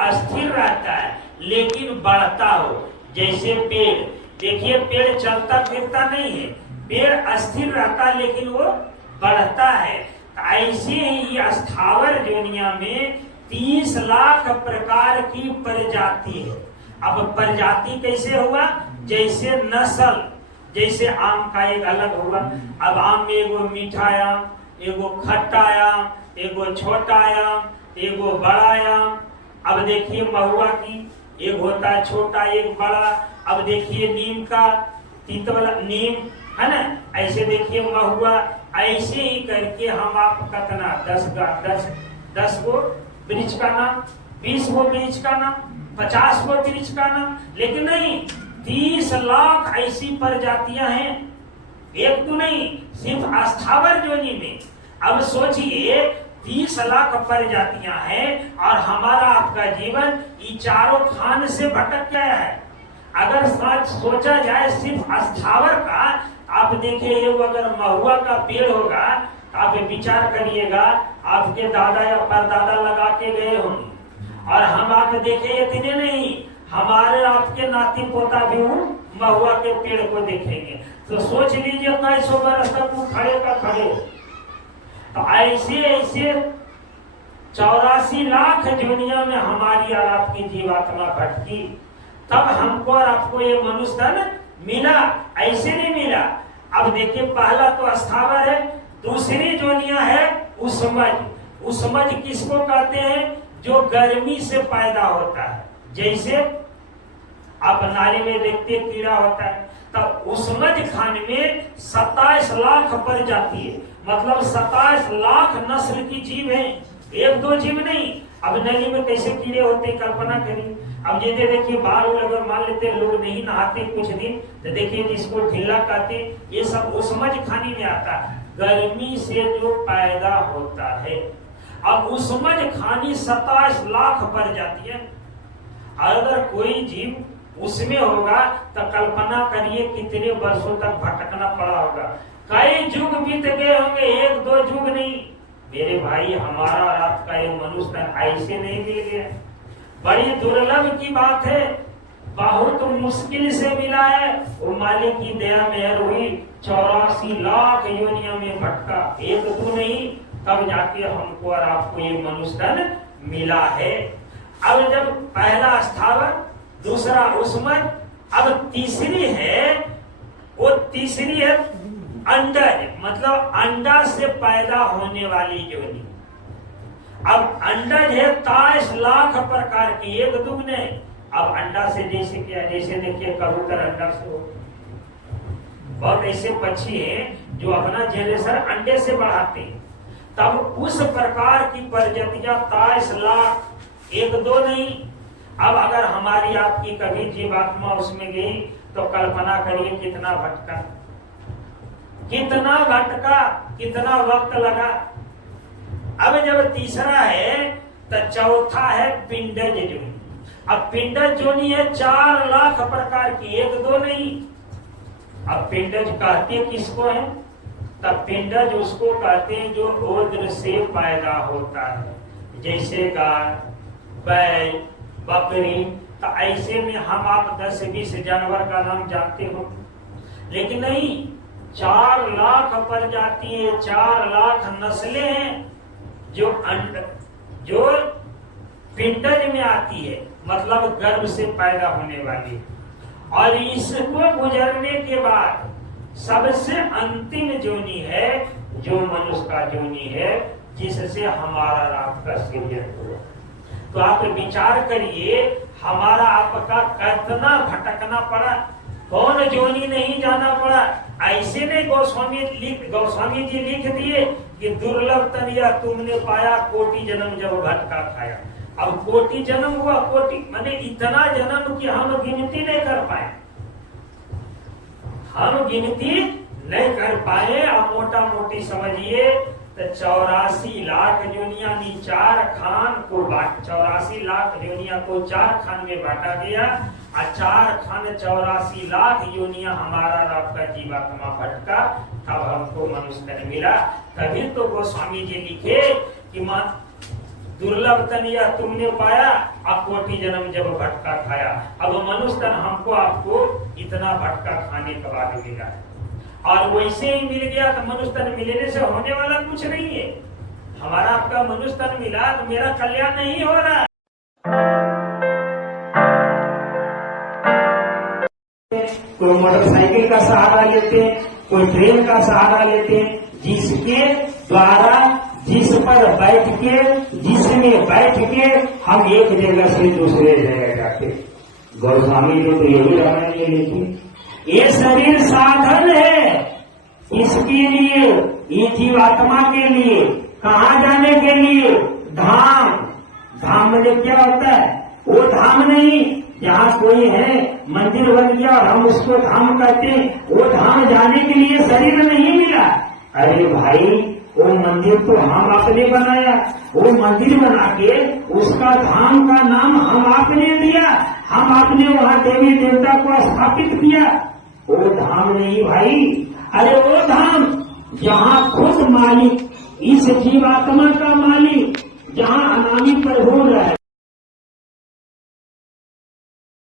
अस्थिर रहता है लेकिन बढ़ता हो। जैसे पेड़, देखिए पेड़ चलता फिरता नहीं है, पेड़ अस्थिर रहता है लेकिन वो बढ़ता है। ऐसे ही स्थावर दुनिया में 30 लाख प्रकार की प्रजाति है। अब प्रजाति कैसे हुआ? जैसे नस्ल, जैसे आम का एक अलग हुआ। अब आम में एगो मीठा आम, एगो खट्टा आम, एगो छोटा आम, एगो बड़ा आम। अब देखिए महुआ की एक होता है छोटा एक बड़ा। अब देखिए नीम का तीतवला नीम है ना, ऐसे देखिए महुआ। ऐसे ही करके हम आप कितना 10 गो वृक्ष का नाम, 20 गो वृक्ष का नाम, 50 गो वृक्ष का नाम, लेकिन नहीं 30 लाख ऐसी प्रजातियां हैं। एक तो नहीं, सिर्फ स्थावर जोनी में। अब सोचिए 30 लाख प्रजातियां हैं और हमारा आपका जीवन ये चारों खान से भटक गया है। अगर सोचा जाए सिर्फ स्थावर का, आप देखिए ये अगर महुआ का पेड़ होगा तो आप विचार करिएगा आपके दादा या परदादा लगा के गए होंगे, और हम आप देखे इतने नहीं, हमारे आपके नाती पोता भी महुआ के पेड़ को देखेंगे। तो सोच लीजिए 100 बरस तक वो खड़े का खड़े। तो ऐसे 84 लाख दुनिया में हमारी और आपकी जीवात्मा भटकी, तब हमको और आपको ये मनुष्य तन मिला, ऐसे नहीं मिला। अब देखिए पहला तो स्थावर है, दूसरी जोनिया है उसमज। उसमज किसको कहते हैं? जो गर्मी से पैदा होता है। जैसे आप नाली में देखते कीड़ा होता है, तब उसमज खान में 27 लाख प्रजाति है, मतलब 27 लाख नस्ल की जीव है, एक दो जीव नहीं। अब नली में कैसे कीड़े होते हैं कल्पना करिए। अब जैसे देखिए बाल अगर मान लेते लोग नहीं नहाते कुछ दिन, तो देखिए जिसको ढीला कहते, ये सब उसमज खाने में आता है, गर्मी से जो पैदा होता है। अब उसमज खानी 27 लाख प्रजाति है। अगर कोई जीव उसमें होगा तो कल्पना करिए कितने वर्षों तक भटकना पड़ा होगा। कई युग बीत गए होंगे, एक दो युग नहीं। मेरे भाई हमारा और आपका ये मनुष्य ऐसे नहीं मिल गया, बड़ी दुर्लभ की बात है, बहुत मुश्किल से मिला है। वो मालिक की दया मेहर हुई, 84 लाख योनियों में भटका, एक दो नहीं, तब जाके हमको और आपको ये मनुष्य तन मिला है। अब जब पहला स्थावर, दूसरा उसमज, अब तीसरी है, वो तीसरी है अंडज, मतलब अंडा से पैदा होने वाली योनि। अब अंडज है 23 लाख प्रकार की, एक दुगने। अब अंडा से जैसे क्या, जैसे देखिए कबूतर अंडा से हो, बहुत ऐसे पक्षी हैं जो अपना जनरेशन अंडे से बढ़ाते हैं। तब उस प्रकार की प्रजातियां 23 लाख, एक दो नहीं। अब अगर हमारी आपकी कभी जीवात्मा उसमें गई तो कल्पना करिए कितना भटका, कितना भटका, कितना वक्त लगा। अब जब तीसरा है तो चौथा है पिंडज जोनी। अब पिंडज जोनी है 4 लाख प्रकार की, एक दो नहीं। अब पिंडज कहते किसको है? तब पिंडज उसको कहते हैं जो ओद्र से पैदा होता है, जैसे गाय, बैल, बकरी। तो ऐसे में हम आप 10-20 जानवर का नाम जानते हो, लेकिन नहीं, 4 लाख प्रजाति है, 4 लाख नस्लें हैं जो पिंडज में आती है, मतलब गर्भ से पैदा होने वाली। और इसको गुजरने के बाद सबसे अंतिम जोनी है जो मनुष्य का जोनी है, जिससे हमारा आपका सृजन हुआ। तो आप विचार करिए हमारा आपका कितना भटकना पड़ा, कौन जोनी नहीं जाना पड़ा। ऐसे नहीं गोस्वामी जी लिख दिए कि दुर्लभ तनिया तुमने पाया, कोटि जन्म जब भटका खाया। अब कोटि जन्म हुआ, कोटि माने इतना जन्म कि हम गिनती नहीं कर पाए, हम गिनती नहीं कर पाए। अब मोटा मोटी समझिए तो 84 लाख योनिया 4 खान को बांट, 84 लाख योनिया को 4 खान में बांटा गया। और 4 खान 84 लाख योनिया हमारा आपका जीवात्मा भटका, तब हमको मनुष्य मिला। तभी तो गोस्वामी जी लिखे कि दुर्लभ तन यह तुमने पाया, अब कोटि जन्म जब भटका खाया। अब मनुष्य तन हमको आपको इतना भटका खाने के बाद मिला है, और वैसे ही मिल गया तो मनुष्य तन मिलने से होने वाला कुछ नहीं है। हमारा आपका मनुष्य तन मिला तो मेरा कल्याण नहीं हो रहा है। कोई मोटरसाइकिल का सहारा लेते हैं, कोई ट्रेन का सहारा लेते हैं, जिसके द्वारा जिस पर बैठ के, जिसमें बैठ के हम एक जगह से दूसरे जगह जाते। गोस्वामी ने तो यही रामायण में लिखी। ये शरीर साधन है, इसके लिए, ये जीवात्मा के लिए, कहाँ जाने के लिए? धाम। धाम मतलब क्या होता है? वो धाम नहीं जहाँ कोई है मंदिर बन गया और हम उसको धाम कहते हैं, वो धाम जाने के लिए शरीर नहीं मिला। अरे भाई, वो मंदिर तो हम आपने बनाया, वो मंदिर बना के उसका धाम का नाम हम आपने दिया, हम आपने वहाँ देवी देवता को स्थापित किया। वो धाम नहीं भाई। अरे वो धाम जहाँ खुद मालिक, इस जीवात्मा का मालिक, जहाँ अनामी प्रभु रहे,